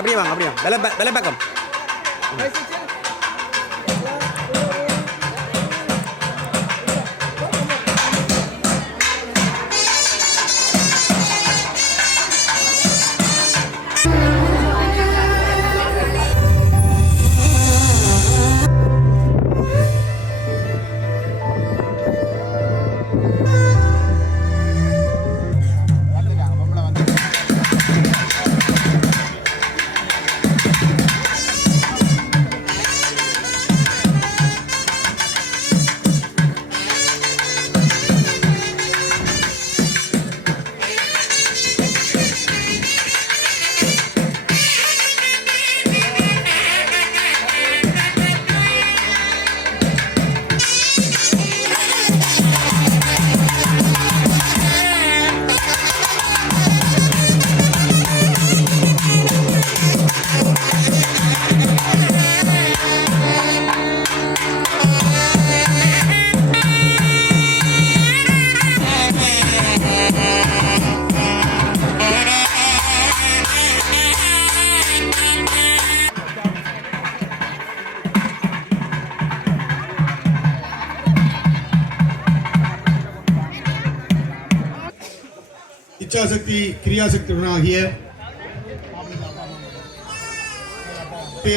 அப்படியே வாங்க அப்படியே வெலை பக்கம். இச்சாசக்தி கிரியாசக்தியுடனாகிய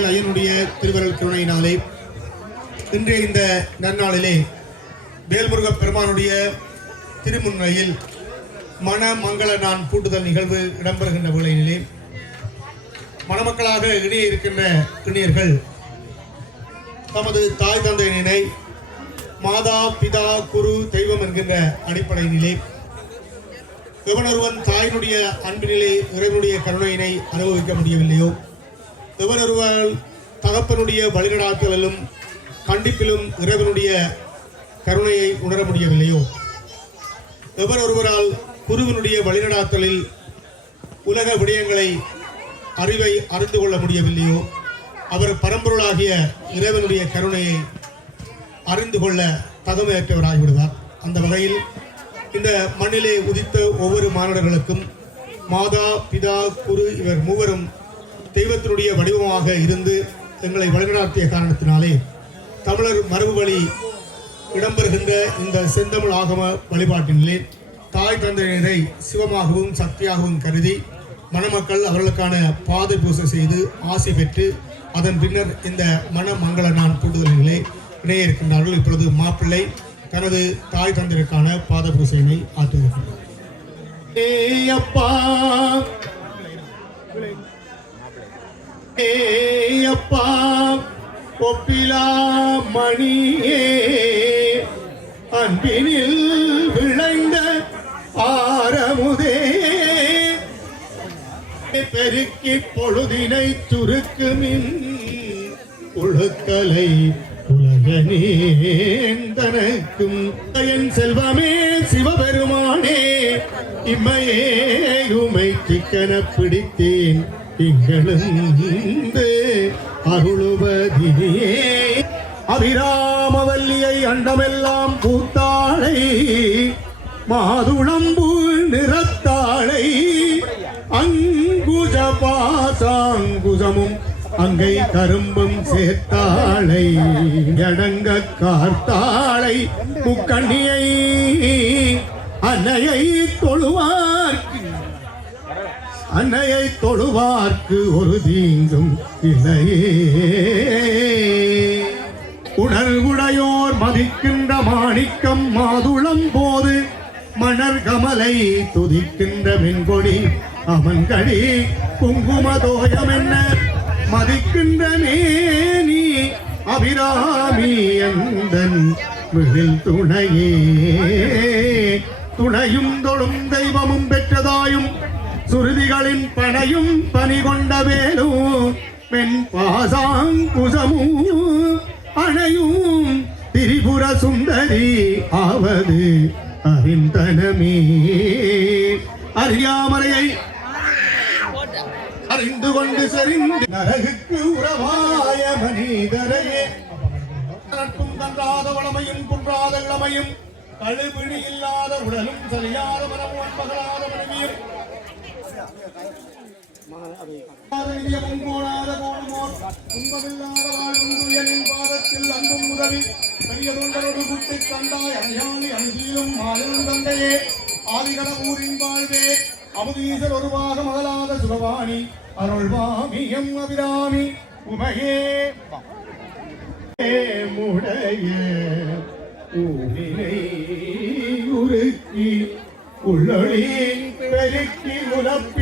ஐயனுடைய திருவருள் கருணையினாலே இன்றைய இந்த நன்னாளிலே வேல்முருக பெருமானுடைய திருமுன்னிலையில் மண மங்கள நான் பூட்டுதல் நிகழ்வு இடம்பெறுகின்ற வேளையிலே மணமக்களாக இணைய இருக்கின்ற இணையர்கள் தமது தாய் தந்தையினை மாதா பிதா குரு தெய்வம் என்கின்ற அடிப்படையிலே எவனொருவன் தாயினுடைய அன்பினிலே இறைவனுடைய கருணையினை அனுபவிக்க முடியவில்லையோ, எவனொருவன் தகப்பனுடைய வழிநடாத்தலிலும் கண்டிப்பிலும் இறைவனுடைய கருணையை உணர முடியவில்லையோ, எவரொருவரால் குருவனுடைய வழிநடாத்தலில் உலக விடயங்களை அறிவை அறிந்து கொள்ள முடியவில்லையோ, அவர் பரம்பொருளாகிய இறைவனுடைய கருணையை அறிந்து கொள்ள தகுமையற்றவராகிவிடுவார். அந்த வகையில் இந்த மண்ணிலே உதித்த ஒவ்வொரு மாணவர்களுக்கும் மாதா பிதா குரு இவர் மூவரும் தெய்வத்தினுடைய வடிவமாக இருந்து எங்களை வழிநடாத்திய காரணத்தினாலே தமிழர் மரபு வழி இடம்பெறுகின்ற இந்த செந்தமிழ் ஆகம வழிபாட்டினிலே தாய் தந்தையினரை சிவமாகவும் சக்தியாகவும் கருதி மணமக்கள் அவர்களுக்கான பாதை பூசை செய்து ஆசை பெற்று அதன் பின்னர் இந்த மண மங்கள நான் கூட்டுதல்களே இணைய இருக்கின்றார்கள். இப்பொழுது மாப்பிள்ளை தனது தாய் தந்தையருக்கான பாத பூசையினை ஆற்றுகிறார். ஏயப்பா ஏயப்பா ஒப்பிலா மணியே அன்பினில் விளைந்த ஆரமுதே பெருக்கி பொழுதினை சுருக்குமின் ஒழுக்கலை உலகனேந்தனக்கும் என் செல்வமே சிவபெருமானே இம்மையே உமை சிக்கன பிடித்தேன் திங்களந்து அருளுவதியே அபிராமவல்லியை அண்டமெல்லாம் பூத்தாளை மாதுளம்பூ நிறத்தாளை அங்குஜ பாசாங்குசமும் அங்கை கரும்பும் சேர்த்தாளை அடங்க கார்த்தாளை முக்கண்ணியை அன்னையை தொழுவார்க்கு ஒரு தீங்கும் இல்லையே. உணர்வுடையோர் மதிக்கின்ற மாணிக்கம் மாதுளம் போது மணர் கமலை துதிக்கின்ற மென்கொடி அமன்கடி குங்குமதோயம் என்ன மதிக்கின்ற மேனி அபிராமி எந்தன் விழில் துணையே. துணையும் தொழும் தெய்வமும் பெற்றதாயும் சுருதிகளின் பனையும் பனி கொண்ட வேலும் மென் பாசாங்குசமும் அணையும் திரிபுர சுந்தரி ஆவது அறிந்தனமே. அறியாமறையை அறிந்து கொண்டு செறிந்து நரகுக்கு உறவாய மனிதரையே நட்பும் தன்றாத வளமையும் குன்றாத இளமையும் கழுபிணி இல்லாத உடலும் சரியாத மனமும் பகலாத மனைவியும் போனாத போடுமோர் துன்பமில்லாத வாழ்வுயனின் பாதத்தில் அன்பும் உதவி பெரிய தொண்டரோடு குட்டி கண்டாய் அணியாளி அணிகீலும் மாயனும் தந்தையே ஆதிகட ஊரின் வாழ்வே அமுதீசர் ஒருவாக மகளாத சுகவாணி அருள்வாமியம் அபிராமி உமையே முடைய ஊரினை உருக்கி உள்ளொளி பெருக்கி உலப்பிலானந்தமாய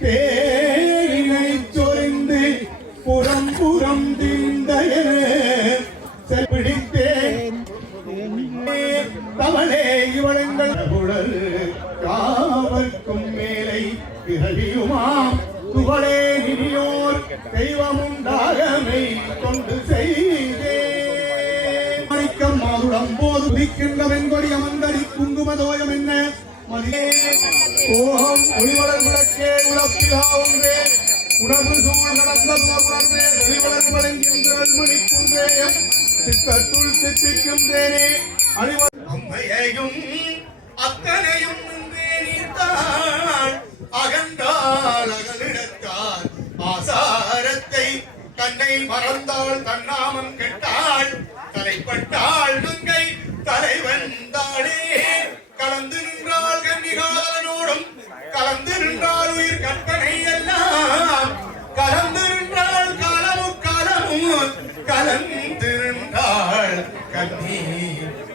பேரினை சொரிந்து புறம் புறம் திந்தைய பிடித்தேன் தவளே இவளங்கள் குழல் காவர்க்கும் மேலை பிறவியுமாம் துவளே நிதியோர் தெய்வமுண்டாகமை கொண்டு செய்தே மாதுளம் போது உதிக்கின்ற வெண்கொடி அமர்ந்தடி குங்குமதோயம் என்ன மதியே ஓம் ஒளிவளர் விளக்கே உலப்பிலா ஒன்றே உணர்வு சூழ் நடந்த உணர்வே ஒளிவளர் வழங்கின்றல் மணிக்குன்றே சித்தத்துள் சித்திக்கின்றேனே அழிவர் அம்மையையும் அத்தனையும் நீர்த்தாள் அகன்றாள் அகலிடத்தாள் ஆசாரத்தை தன்னை மறந்தாள் தன்னாமம் கெட்டாள் தலைப்பட்டாள் நங்கை தலைவந்தாளே கலந்து நின்றாள் கன்னிகாலனோடும் கலந்து நின்றாள் உயிர் கற்பனை எல்லாம் கலந்து நின்றாள் காலமும் காலமும் கலந்து நின்றாள் கன்னி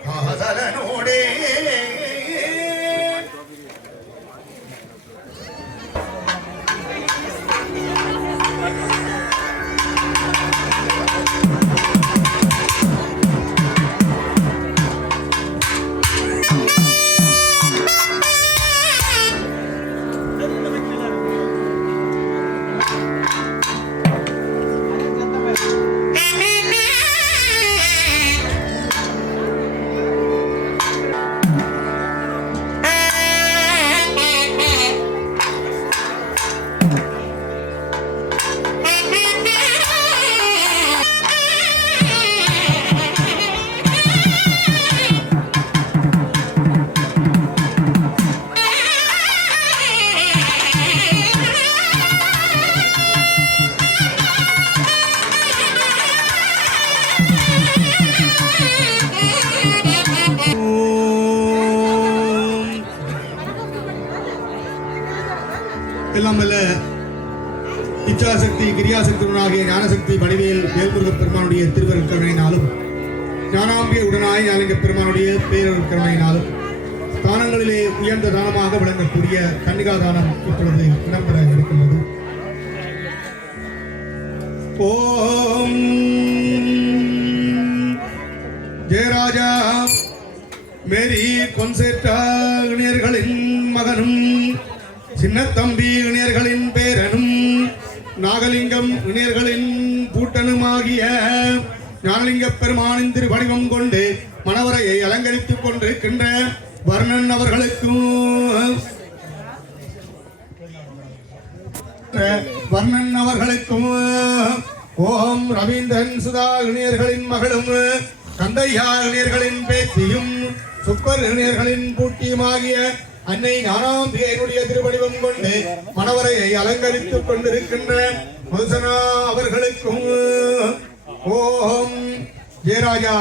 காதலனோடே எல்லாம் வல்ல இச்சாசக்தி கிரியாசக்தியுடனாகிய ஞானசக்தி வடிவேல் வேல்முருக பெருமானுடைய திருவருட் கருணையினாலும் ஞானாம்பிய உடனாய் ஞானலிங்க பெருமானுடைய பேரருட் கருணையினாலும் தானங்களிலே உயர்ந்த தானமாக விளங்கக்கூடிய கன்னிகா தானம் இப்பொழுது இடம்பெற இருக்கின்றது. ஓம் ஜெயராஜா மேரி கொன்சேட்டா இணையர்களின் மகனும் சின்னத்தம்பி இணையர்களின் பேரனும் நாகலிங்கம் இணையர்களின் பூட்டனுமாகிய ஞானலிங்க பெருமானின் திருவடிவம் கொண்டு மணவரையை அலங்கரித்துக் கொண்டிருக்கின்ற வர்ணன் அவர்களுக்கும் ஓம் ரவீந்திரன் சுதா இணையர்களின் மகளும் கந்தையா இணையர்களின் பேத்தியும் சுப்பர் இணையர்களின் பூட்டியுமாகிய அன்னை ஞானாம்பிகையினுடைய திருவடிவம் கொண்டு மணவரையை அலங்கரித்துக் கொண்டிருக்கின்ற முசனா அவர்களுக்கும் ஓம் ஜெயராஜா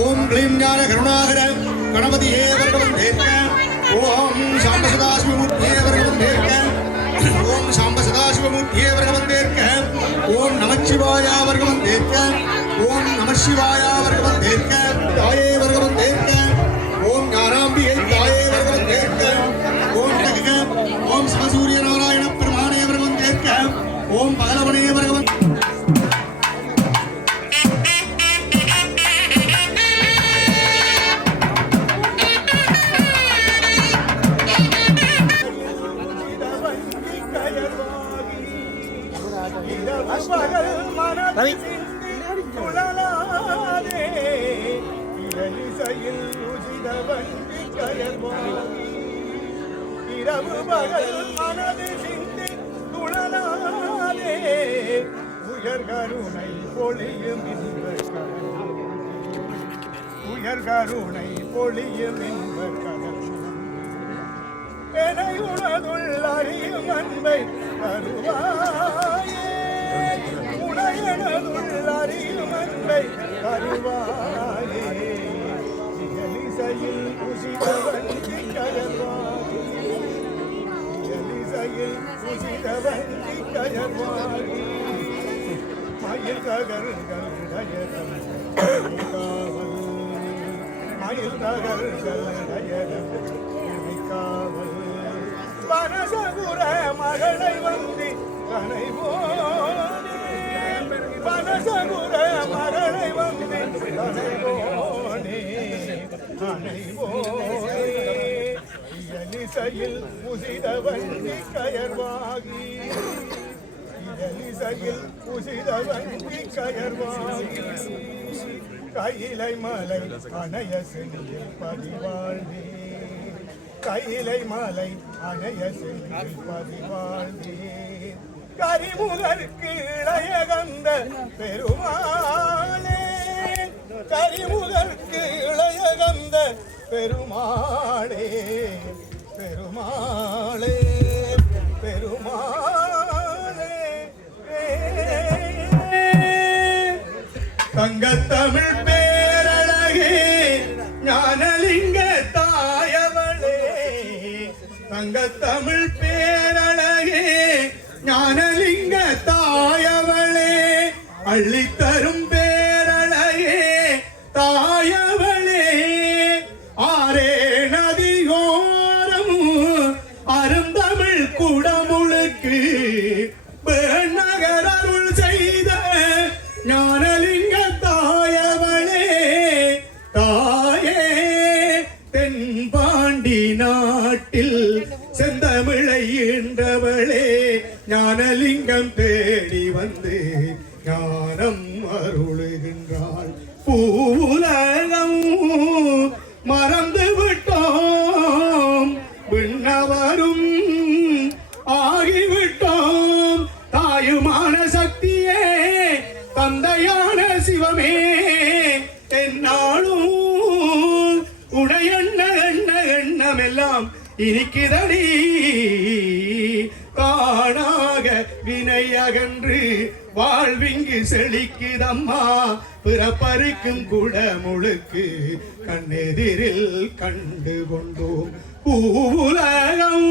ஓம் க்ளீம் ஞான கருணாகர கணபதியே வர்க்கம் தேர்க்க ஓம் சாம்ப சதாசிவமூர்த்தியே வர்க்கம் தேர்க்க ஓம் சாம்ப சதாசிவமூர்த்தியே வர்க்கம் தேர்க்க ஓம் நமச்சிவாய வர்க்கம் தேர்க்க ஓம் நமசிவாய வர்க்கம் தேர்க்க தாயே வர்க்கம் தேர்க்க ஓம் ஞானாம்பிகை தாயே வர்க்கம் தேர்க்க ஓம் ஜகக ஓம் சிவசூரிய நாராயண பிரமாணே வர்க்கம் தேர்க்க ஓம் பகலவனே வர்க்கம் ரவி இரவு பகல் மனது சிந்தி துழலாதே உயர் கருணை பொழியும் உயர் கருணை பொழியும் என்பர் கடல் எனை உணதுள் அறியும் அன்பை தருவாயே உடையனதுள் அறியும் அன்பை தருவாயே இயலிசையில் உசிதவந்தி கயர்வாகி இயலிசையில் உசிதவந்தி கயர்வாகி மயில் தகர்கள் டயரம் காவல் மயில் தகர்கள் டயரம் காவல் பனசகுர மகளை வந்தி கனை போனே பனசகுர மகளை வந்தி கனை போனே கனை போனே இயலிசையில் உசித வந்தி கயர்வாகி இயலிசையில் உசித வந்தி கயர்வாகி கையிலை மலை அணைய செல்லில் பதிவாழ்வே கையிலை மாலை அணைய செல்லில் பதிவாழ்வே கரிமுகருக்கு இளைய கந்த பெருமாளே கரிமுகருக்கு இளைய கந்த பெருமாளே பெருமாளே பெருமாளே தங்கத்தமிழ் பேரழகே ஞானலிங்க தாயவளே தங்கத்தமிழ் பேரழகே ஞானலிங்க தாயவளே அள்ளித்தரும் பேரழகே தாயவளே ஆரே நதியோரம் அருந்தமிழ் குடமுழுக்கு நகர் அருள் செய்த ஞானலிங்க தாயவளே தாயே தென்பாண்டி நாட்டில் செந்தமிழை ஈன்றவளே ஞானலிங்கம் தேடி வந்து ஞானம் அருளுகின்றாள் பூலகம் மறந்து விட்டோம் விண்ணவரும் ஆகிவிட்டோம் தாயுமான சக்தியே தந்தையான சிவமே என்னாலும் உடையண்ண எண்ண எண்ணமெல்லாம் இனிக்குதடி காணாக வினை அகன்று வாழ்விங்கு செழிக்குதம்மா பிறப்பருக்கும் குடமுழுக்கு கண்ணெதிரில் கண்டு கொண்டோம் பூவுலகம்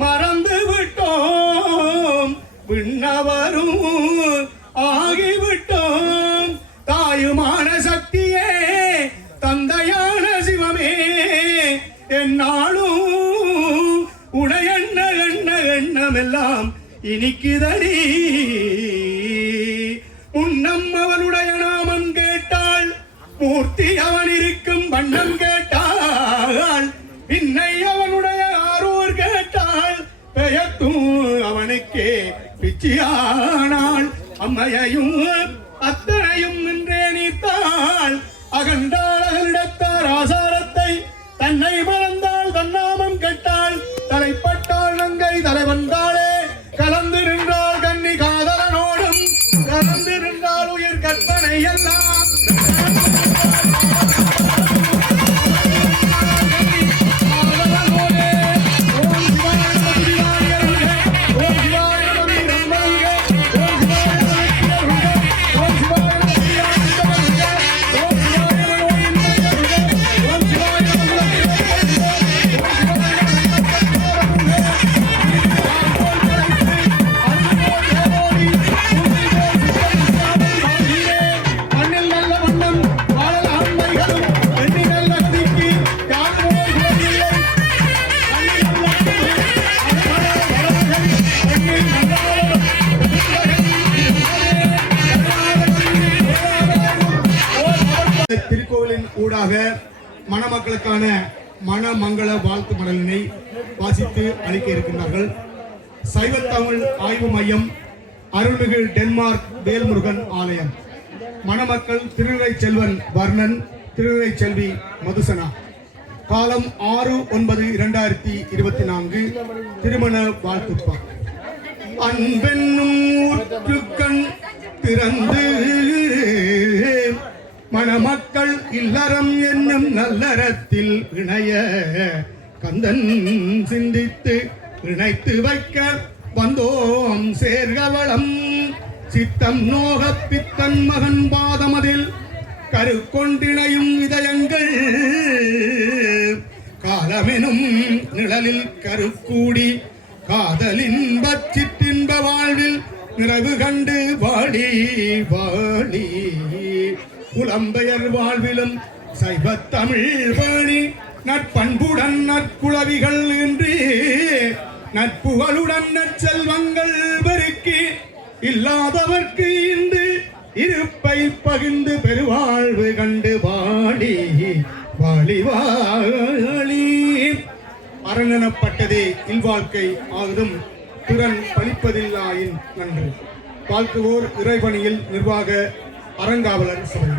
மறந்து விட்டோம் விண்ணவரும் ஆகிவிட்டோம் தாயுமான சக்தியே தந்தையான சிவமே என்னாலும் உடையண்ண எண்ண எண்ணமெல்லாம் இனிக்குதடி உன்னம் அவனுடைய நாமம் கேட்டாள் மூர்த்தி அவன் இருக்கும் வண்ணம் கேட்டாள் இன்னை அவனுடைய ஆரூர் கேட்டாள் பெயர்த்தும் அவனுக்கே பிச்சியானாள் அம்மையையும் அத்தனையும் நின்றே நீத்தாள் அகண்டாள் அகலிடத்தார் ஆசாரத்தை தன்னை மறந்தாள் தன்னாமம் கெட்டாள் தலைப்பட்டாள் நங்கை தலைவந்தாளே கலந்து நின்றாள் கன்னி காதலனோடும் கலந்து நின்றாள் உயிர் கற்பனை எல்லாம் திருக்கோவிலின் ஊடாக மணமக்களுக்கான மணமங்கள வாழ்த்து மடலினை வாசித்து அளிக்க இருக்கின்றார்கள். சைவத்தமிழ் ஆய்வு மையம், அருள்மிகு டென்மார்க் வேல்முருகன் ஆலயம். மணமக்கள் திருநிறை செல்வன் வர்ணன், திருநிறை செல்வி மதுசனா. காலம் 6/9/2024. திருமண வாழ்த்துப்பா. அன்பென்னும் ஊற்றுக்கண் திறந்து மணமக்கள் இல்லறம் என்னும் நல்லறத்தில் இணைய கந்தன் சிந்தித்து இணைத்து வைக்க வந்தோம் சேர்கவளம். சித்தம் நோக பித்தன் மகன் பாதமதில் கருக்கொண்டிணையும் இதயங்கள் காலமெனும் நிழலில் கருக்கூடி காதலின் பச்சித்தின்ப வாழ்வில் நிறைவு கண்டு வாடி வாடி புலம்பெயர் வாழ்விலும் சைவத்தமிழ் வாணி நட்பண்புடன் நற்குளவிகள் இன்றி நட்புகளுடன் நற்செல்வங்கள் பெருக்கி இல்லாதவர்க்கு இன்று இருப்பை பகிர்ந்து பெருவாழ்வு கண்டு வாடி வாழி வாழி. அரணனப்பட்டதே இல்வாழ்க்கை ஆகுதும் திறன் பழிப்பதில்லாயின் நன்று. வாழ்த்துவோர் இறைபணியில் நிர்வாக அறங்காவலர் சபை.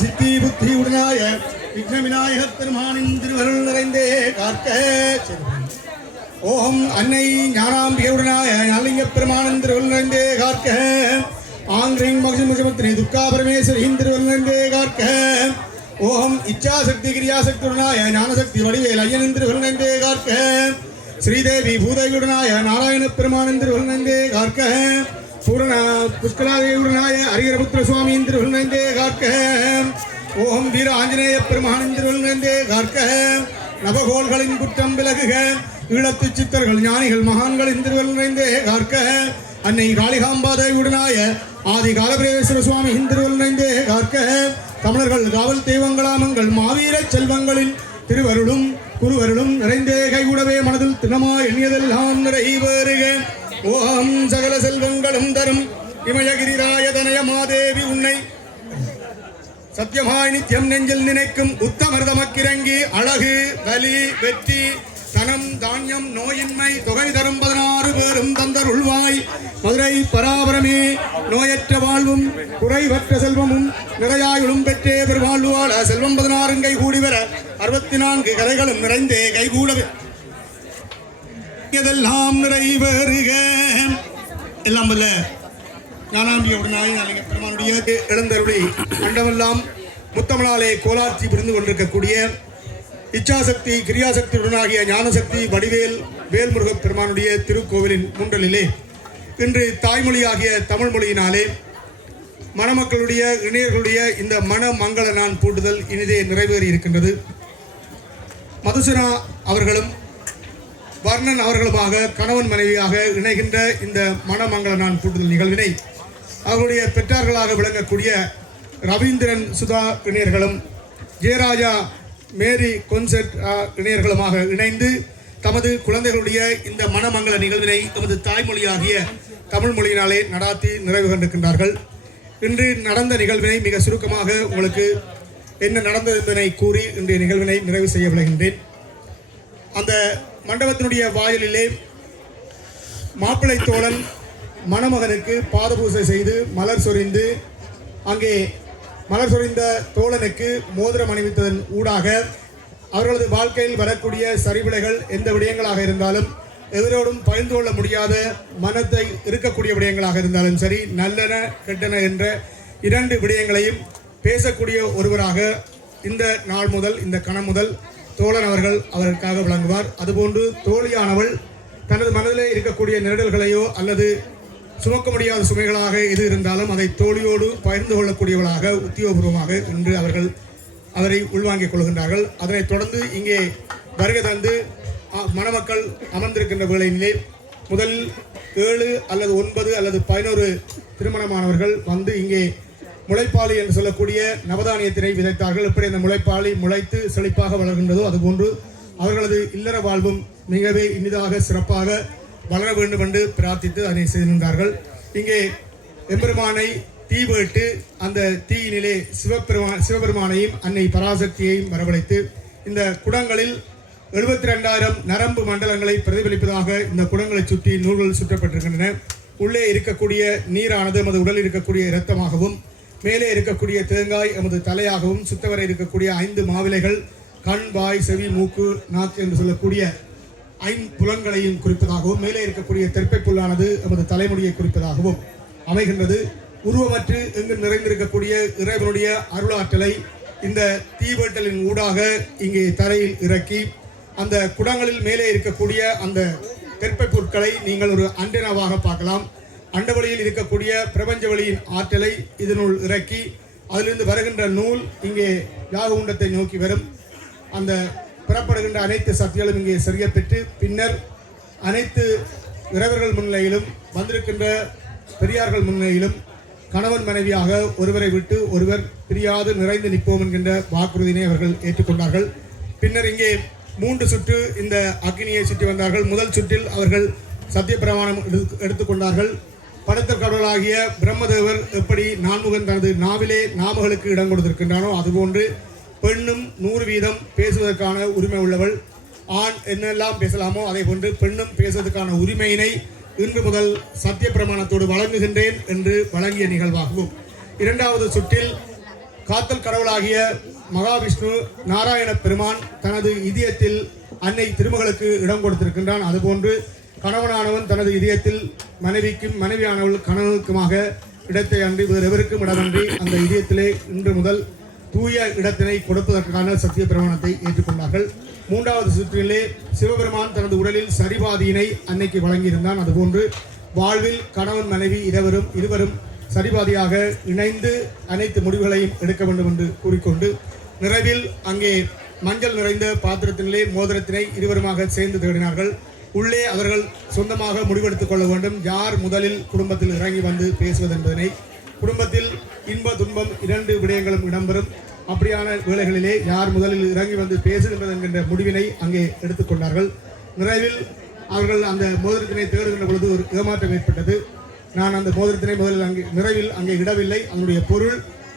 சித்தி புத்தி உடனாய விக்ன விநாயகப் பெருமானின் திருவருள் நிறைந்தே காக்க. ஓம் அன்னை ஞானாம்பிகையுடனாய ஞானலிங்கப் பெருமானின் திருவருள் நிறைந்தே காக்க. ஆங்கிரீங் மகிழ்முகமத்தினை துர்கா பரமேஸ்வரியின் திருவருள் நிறைந்தே காக்க. ஓம் இச்சாசக்தி கிரியாசக்தியுடனாய ஞானசக்தி வடிவேல் ஐயனின் திருவருள் நிறைந்தே காக்க. ஸ்ரீதேவி பூதேவியுடனாய நாராயண பெருமானின் திருவருள் நிறைந்தே காக்க. புஷ்கலாதேவுடனாய அரியரபுத்திர சுவாமியின் திருவள்ளுவந்தே காக்க. ஓம் வீர ஆஞ்சநேய பெருமானின் திருவள்ளுவந்தே காக்க. நவகோள்களின் குற்றம் விலகுக. ஈழத்து சித்தர்கள் ஞானிகள் மகான்களின் திருவள்ளுவந்தே காக்க. அன்னை காளிகாம்பாதேவுடனாய ஆதி காலபிரேஸ்வர சுவாமியின் திருவள்ளுவந்தே காக்க. தமிழர்கள் காவல் தெய்வங்களாமங்கள் மாவீர செல்வங்களின் திருவருளும் குருவருளும் நிறைந்தே கைகூடவே மனதில் தினமா எண்ணியதெல்லாம் நிறைவேறுக. ஓம் சகல செல்வங்களும் தரும் இமயகிரிராய தனய மாதேவி உன்னை சத்தியமாய் நித்தியம் நெஞ்சில் நினைக்கும் உத்தமர் தமக்கிறங்கி அழகு வலி வெற்றி தனம் தானியம் நோயின்மை தொகை தரும் 16 பேரும் தந்தர் உள்வாய் மதுரை பராபரமே நோயற்ற வாழ்வும் குறைவற்ற செல்வமும் நிறையாயுளும் பெற்றே பெருவாழ்வு வாழ செல்வம் 16 கை கூடி வர 64 கலைகளும் நிறைந்தே கைகூட இதெல்லாம் நிறைவேறுக. எல்லாம் வல்ல ஞானாம்பியுடனாய் பெருமானுடைய எழுந்தருளி மண்டமெல்லாம் முத்தமிழாலே கோலாட்சி புரிந்து கொண்டிருக்கக்கூடிய இச்சாசக்தி கிரியாசக்தியுடனாகிய ஞானசக்தி வடிவேல் வேல்முருகப் பெருமானுடைய திருக்கோவிலின் முன்றலிலே இன்று தாய்மொழியாகிய தமிழ் மொழியினாலே மணமக்களுடைய இணையர்களுடைய இந்த மண மங்கள நான் பூட்டுதல் இனிதே நிறைவேறி இருக்கின்றது. மதுசனா அவர்களும் வர்ணன் அவர்களுமாக கணவன் மனைவியாக இணைகின்ற இந்த மணமங்கள நான் பூட்டுதல் நிகழ்வினை அவர்களுடைய பெற்றார்களாக விளங்கக்கூடிய ரவீந்திரன் சுதா இணையர்களும் ஜெயராஜா மேரி கொன்செர்ட் இணையர்களுமாக இணைந்து தமது குழந்தைகளுடைய இந்த மணமங்கள நிகழ்வினை தமது தாய்மொழியாகிய தமிழ் மொழியினாலே நடாத்தி நிறைவு கண்டிருக்கின்றார்கள். இன்று நடந்த நிகழ்வினை மிக சுருக்கமாக உங்களுக்கு என்ன நடந்தது என்பதனை கூறி இன்றைய நிகழ்வினை நிறைவு செய்ய விளைகின்றேன். அந்த மண்டபத்தினுடைய வாயிலிலே மாப்பிள்ளை தோழன் மணமகனுக்கு பாதபூசை செய்து மலர் சொரிந்து அங்கே மலர் சொரிந்த தோழனுக்கு மோதிரம் அணிவித்ததன் ஊடாக அவர்களது வாழ்க்கையில் வரக்கூடிய சரிவிடைகள் எந்த விடயங்களாக இருந்தாலும் எவரோடும் பகிர்ந்து கொள்ள முடியாத மனத்தை இருக்கக்கூடிய விடயங்களாக இருந்தாலும் சரி நல்லன கெட்டன என்ற 2 விடயங்களையும் பேசக்கூடிய ஒருவராக இந்த நாள் முதல் இந்த கணம் முதல் தோழன் அவர்கள் அவருக்காக விளங்குவார். அதுபோன்று தோழியானவள் தனது மனதிலே இருக்கக்கூடிய நெருடல்களையோ அல்லது சுமக்க முடியாத சுமைகளாக எது இருந்தாலும் அதை தோழியோடு பகிர்ந்து கொள்ளக்கூடியவளாக உத்தியோகபூர்வமாக இன்று அவரை உள்வாங்கிக் கொள்கின்றார்கள். அதனைத் தொடர்ந்து இங்கே வருகை தந்து மணமக்கள் அமர்ந்திருக்கின்ற வேளையிலே முதல் 7 அல்லது 9 அல்லது 11 திருமணமானவர்கள் வந்து இங்கே முளைப்பாளி என்று சொல்லக்கூடிய நவதானியத்தினை விதைத்தார்கள். எப்படி அந்த முளைப்பாளி முளைத்து செழிப்பாக வளர்கின்றதோ அதுபோன்று அவர்களது இல்லற வாழ்வும் மிகவே இனிதாக சிறப்பாக வளர வேண்டும் என்று பிரார்த்தித்து அதனை செய்திருந்தார்கள். இங்கே எம்பெருமானை தீ வேட்டு அந்த தீயினிலே சிவபெருமானையும் அன்னை பராசக்தியையும் வரவழைத்து இந்த குடங்களில் 72,000 நரம்பு மண்டலங்களை பிரதிபலிப்பதாக இந்த குடங்களை சுற்றி நூல்கள் சுற்றப்பட்டிருக்கின்றன. உள்ளே இருக்கக்கூடிய நீரானது எமது உடலில் இருக்கக்கூடிய இரத்தமாகவும் மேலே இருக்கக்கூடிய தேங்காய் எமது தலையாகவும் சுத்தவரை இருக்கக்கூடிய 5 மாவிலைகள் கண் வாய் செவி மூக்கு நாக்கு என்று சொல்லக்கூடிய 5 புலன்களையும் குறிப்பதாகவும் மேலே இருக்கக்கூடிய தெற்பை புல்லானது எமது தலைமுடியை குறிப்பதாகவும் அமைகின்றது. உருவமற்று எங்கு நிறைந்திருக்கக்கூடிய இறைவனுடைய அருளாற்றலை இந்த தீவட்டலின் ஊடாக இங்கே தரையில் இறக்கி அந்த குடங்களில் மேலே இருக்கக்கூடிய அந்த தெற்பை பொருட்களை நீங்கள் ஒரு அண்டனாவாக பார்க்கலாம். அண்டவெளியில் இருக்கக்கூடிய பிரபஞ்ச வழியின் ஆற்றலை இதனுள் இறக்கி அதிலிருந்து வருகின்ற நூல் இங்கே யாககுண்டத்தை நோக்கி வரும். அந்த பெறப்படுகின்ற அனைத்து சக்திகளும் இங்கே சரிய பெற்று பின்னர் அனைத்து இறைவர்கள் முன்னிலையிலும் வந்திருக்கின்ற பெரியார்கள் முன்னிலையிலும் கணவன் மனைவியாக ஒருவரை விட்டு ஒருவர் பிரியாது நிறைந்து நிற்போம் என்கின்ற வாக்குறுதியினை அவர்கள் ஏற்றுக்கொண்டார்கள். பின்னர் இங்கே 3 சுற்று இந்த அக்னியை சுற்றி வந்தார்கள். முதல் சுற்றில் அவர்கள் சத்தியப்பிரமாணம் எடுத்துக்கொண்டார்கள். படைத்தல் கடவுளாகிய பிரம்மதேவர் எப்படி நான்முகன் தனது நாவிலே நாமகளுக்கு இடம் கொடுத்திருக்கின்றானோ அதுபோன்று பெண்ணும் 100 வீதம் பேசுவதற்கான உரிமை உள்ளவள். ஆண் என்னெல்லாம் பேசலாமோ அதை போன்று பெண்ணும் பேசுவதற்கான உரிமையினை இன்று முதல் சத்திய பிரமாணத்தோடு வழங்குகின்றேன் என்று வழங்கிய நிகழ்வாகவும், 2வது சுற்றில் காத்தல் கடவுளாகிய மகாவிஷ்ணு நாராயண பெருமான் தனது இதயத்தில் அன்னை திருமகளுக்கு இடம் கொடுத்திருக்கின்றான். அதுபோன்று கணவனானவன் தனது இதயத்தில் மனைவிக்கும் மனைவியானவள் கணவனுக்குமாக இடத்தை அன்றி வேறு எவருக்கும் இடமன்றி அந்த இதயத்திலே இன்று முதல் தூய இடத்தினை கொடுப்பதற்கான சத்திய பிரமாணத்தை ஏற்றுக்கொண்டார்கள். 3வது சுற்றிலே சிவபெருமான் தனது உடலில் சரிபாதியினை அன்னைக்கு வழங்கியிருந்தான். அதுபோன்று வாழ்வில் கணவன் மனைவி இருவரும் சரிபாதியாக இணைந்து அனைத்து முடிவுகளையும் எடுக்க வேண்டும் என்று கூறிக்கொண்டு நிறைவில் அங்கே மஞ்சள் நிறைந்த பாத்திரத்திலே மோதிரத்தினை இருவருமாக சேர்ந்து தேடினார்கள். உள்ளே அவர்கள் சொந்தமாக முடிவெடுத்துக் கொள்ள வேண்டும், யார் முதலில் குடும்பத்தில் இறங்கி வந்து பேசுவது என்பதனை. குடும்பத்தில் இன்ப துன்பம் 2 விடயங்களும் இடம்பெறும். அப்படியான வேளைகளிலே யார் முதலில் இறங்கி வந்து பேசுகின்றது என்கின்ற முடிவினை அங்கே எடுத்துக்கொண்டார்கள். நிறைவில் அவர்கள் அந்த மோதிரத்தினை தேடுகின்ற பொழுது ஒரு ஏமாற்றம் ஏற்பட்டது. நான் அந்த மோதிரத்தினை முதலில் நிறைவில் அங்கே இடவில்லை. அதனுடைய பொருள்,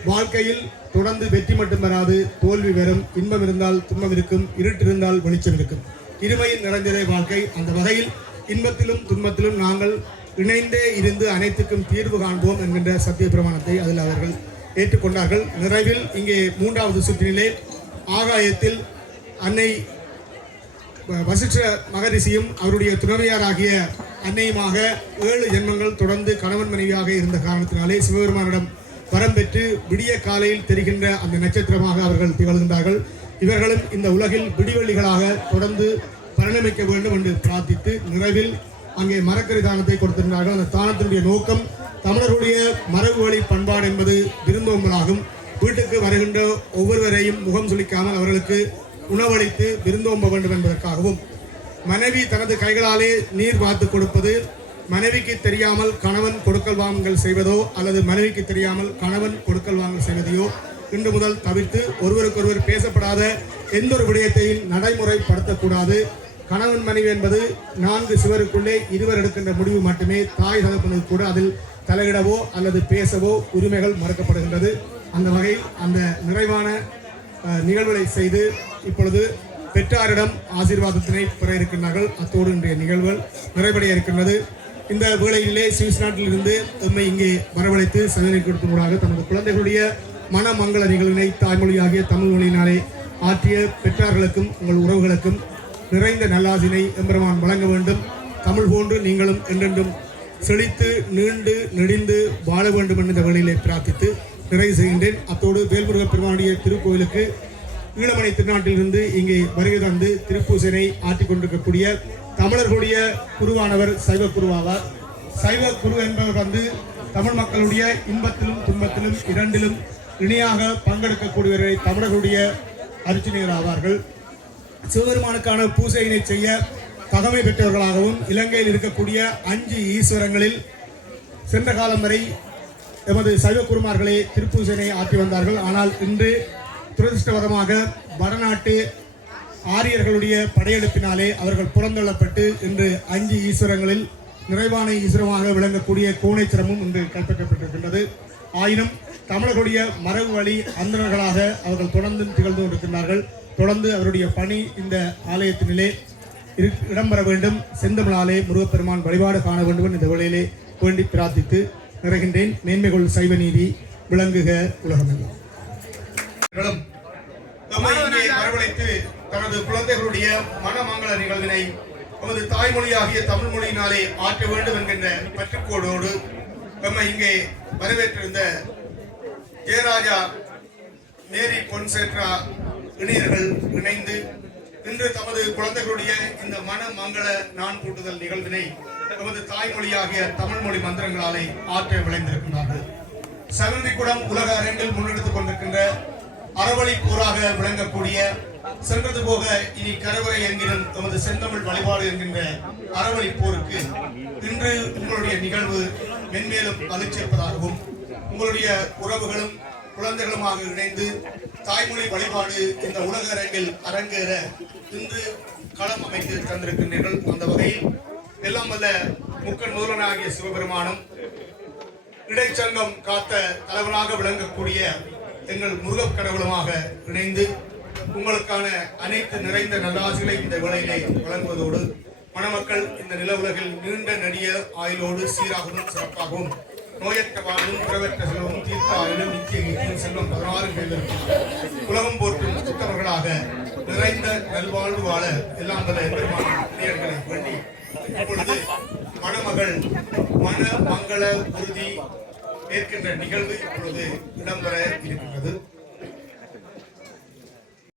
வாழ்க்கையில் தொடர்ந்து வெற்றி மட்டும் வராது, தோல்வி வரும். இன்பம் இருந்தால் துன்பம் இருக்கும், இருட்டு இருந்தால் வெளிச்சம் இருக்கும். இருமையில் நிறைந்ததே வாழ்க்கை. அந்த வகையில் இன்பத்திலும் துன்பத்திலும் நாங்கள் இணைந்தே இருந்து அனைத்துக்கும் தீர்வு காண்போம் என்கின்ற சத்திய பிரமாணத்தை அதில் அவர்கள் ஏற்றுக்கொண்டார்கள். நிறைவில் இங்கே 3வது சுற்றிலே ஆகாயத்தில் அன்னை வசிஷ்ட மகரிஷியும் அவருடைய துணைவியாராகிய அன்னையுமாக 7 ஜென்மங்கள் தொடர்ந்து கணவன் மனைவியாக இருந்த காரணத்தினாலே சிவபெருமானிடம் வரம் பெற்று விடிய காலையில் தெரிகின்ற அந்த நட்சத்திரமாக அவர்கள் திகழ்கின்றார்கள். இவர்களும் இந்த உலகில் விடிவெள்ளிகளாக தொடர்ந்து பரிணமிக்க வேண்டும் என்று பிரார்த்தித்து நிறைவில் அங்கே மரக்கறி தானத்தை கொடுத்திருந்தார்கள். அந்த தானத்தினுடைய நோக்கம் தமிழர்களுடைய மரபு வழி பண்பாடு என்பது விருந்தோம்பலாகும். வீட்டுக்கு வருகின்ற ஒவ்வொருவரையும் முகம் சுளிக்காமல் அவர்களுக்கு உணவளித்து விருந்தோம்ப வேண்டும் என்பதற்காகவும், மனைவி தனது கைகளாலே நீர் வார்த்து கொடுப்பது, மனைவிக்கு தெரியாமல் கணவன் கொடுக்கல் வாங்கல் செய்வதோ அல்லது மனைவிக்கு தெரியாமல் கணவன் கொடுக்கல் வாங்கல் செய்வதையோ இன்று முதல் தவிர்த்து ஒருவருக்கொருவர் பேசப்படாத எந்த ஒரு விடயத்தையும் நடைமுறைப்படுத்தக்கூடாது. கணவன் மனைவி என்பது 4 சுவருக்குள்ளே இருவர் எடுக்கின்ற முடிவு மட்டுமே. தாய் தகப்பனுக்கு கூட அதில் தலையிடவோ அல்லது பேசவோ உரிமைகள் மறுக்கப்படுகின்றது. அந்த வகையில் அந்த நிறைவான நிகழ்வுகளை செய்து இப்பொழுது பெற்றாரிடம் ஆசீர்வாதத்தினை பெற இருக்கின்றார்கள். அத்தோடு இன்றைய நிகழ்வுகள் நிறைவடைய இருக்கின்றது. இந்த வேளையிலே சுவிஸ் நாட்டிலிருந்து எம்மை இங்கே வரவழைத்து சந்தனை கொடுத்தவர்களாக தமது குழந்தைகளுடைய மனமங்கள நிகழ்வினை தாய்மொழியாகிய தமிழ் மொழியினாலே ஆற்றிய பெற்றார்களுக்கும் உங்கள் உறவுகளுக்கும் நிறைந்த நல்லாசினை எம்பெருமான் வழங்க வேண்டும். தமிழ் போன்று நீங்களும் என்றென்றும் செழித்து நீண்டு நெடிந்து வாழ வேண்டும் என்ற வழியிலே பிரார்த்தித்து நிறைவு செய்கின்றேன். அத்தோடு வேல்முருகப் பெருமானுடைய திருக்கோயிலுக்கு ஈழமணி திருநாட்டிலிருந்து இங்கே வருகை தந்து திருப்பூசனை ஆற்றிக் கொண்டிருக்கக்கூடிய தமிழர்களுடைய குருவானவர் சைவ குருவாவார். சைவ குரு என்பவர் தமிழ் மக்களுடைய இன்பத்திலும் துன்பத்திலும் 2லும் இணையாக பங்கெடுக்கக்கூடியவரை தமிழர்களுடைய அர்ச்சனையர் ஆவார்கள். சிவபெருமானுக்கான பூசையினை செய்ய தகமை பெற்றவர்களாகவும் இலங்கையில் இருக்கக்கூடிய 5 ஈஸ்வரங்களில் சென்ற காலம் வரை எமது சைவ குருமார்களே திருப்பூசனை ஆற்றி வந்தார்கள். ஆனால் இன்று துரதிருஷ்டவரமாக வடநாட்டு ஆரியர்களுடைய படையெடுப்பினாலே அவர்கள் புறந்தள்ளப்பட்டு இன்று 5 ஈஸ்வரங்களில் நிறைவான ஈஸ்வரமாக விளங்கக்கூடிய கோணேஸ்வரமும் இன்று கைப்பற்றப்பட்டிருக்கின்றது. ஆயினும் தமிழர்களுடைய மரபு வழி அந்தணர்களாக அவர்கள் தொடர்ந்து திகழ்ந்து கொண்டிருக்கின்றார்கள். தொடர்ந்து அவருடைய பணி இந்த ஆலயத்தினிலே இடம்பெற வேண்டும். செந்தமிழாலே முருகப்பெருமான் வழிபாடு காண வேண்டும் இந்த வேளையிலே வேண்டி பிரார்த்தித்து நிறைகின்றேன். மேன்மைகொள் சைவ நீதி விளங்குக உலகமெல்லாம். வரவழைத்து தனது குழந்தைகளுடைய மனமங்கள நிகழ்வினை நமது தாய்மொழியாகிய தமிழ் மொழியினாலே ஆற்ற வேண்டும் என்கின்ற பற்றுக்கோடோடு நம்ம இங்கே வரவேற்றிருந்த ஜெயராஜா நேரி பொன்சேற்றா இணையர்கள் இணைந்து இன்று தமது குழந்தைகளுடைய இந்த மனமங்கள நான் கூட்டுதல் நிகழ்வினை நமது தாய்மொழியாகிய தமிழ் மொழி மந்திரங்களாலே ஆற்ற விளைந்திருக்கின்றார்கள். சகந்திக்குடம் உலக அரங்கில் முன்னெடுத்துக் கொண்டிருக்கின்ற அறவழி போராக விளங்கக்கூடிய சென்றது போக இனி கரவறை என்கிற நமது செந்தமிழ் வழிபாடு என்கின்ற அறவழி போருக்கு இன்று உங்களுடைய நிகழ்வு மென்மேலும் வலுச்சேர்ப்பதாகவும் உங்களுடைய உறவுகளும் குழந்தைகளுமாக இணைந்து தாய்மொழி வழிபாடு இந்த உலக அரங்கில் அரங்கேற இன்று களம் அமைத்து தந்திருக்கின்றீர்கள். அந்த வகையில் எல்லாம் வல்ல முக்கன் முதல்வனாகிய சிவபெருமானும் இடைச்சங்கம் காத்த தலைவனாக விளங்கக்கூடிய எங்கள் முருகக் கடவுளுமாக இணைந்து உங்களுக்கான அனைத்து நிறைந்த நல்லாசிகளை இந்த வேளையிலே வழங்குவதோடு மணமக்கள் இந்த நில உலகில் நீண்ட நெடிய ஆயுளோடு சீராகவும் சிறப்பாகவும் நோயற்ற வாழ்வும் குறைவற்ற செல்வமும் தீர்த்த ஆயுளும் நித்திய கீர்த்தியும் செல்வம் 16 பேரில் உலகம் போற்றும் உத்தவர்களாக நிறைந்த நல்வாழ்வு வாழ எல்லாம் வல்ல எம்பெருமானை வேண்டி இப்பொழுது மணமகள் மன மங்கள உறுதி ஏற்கின்ற நிகழ்வு இப்பொழுது இடம்பெற இருக்கின்றது.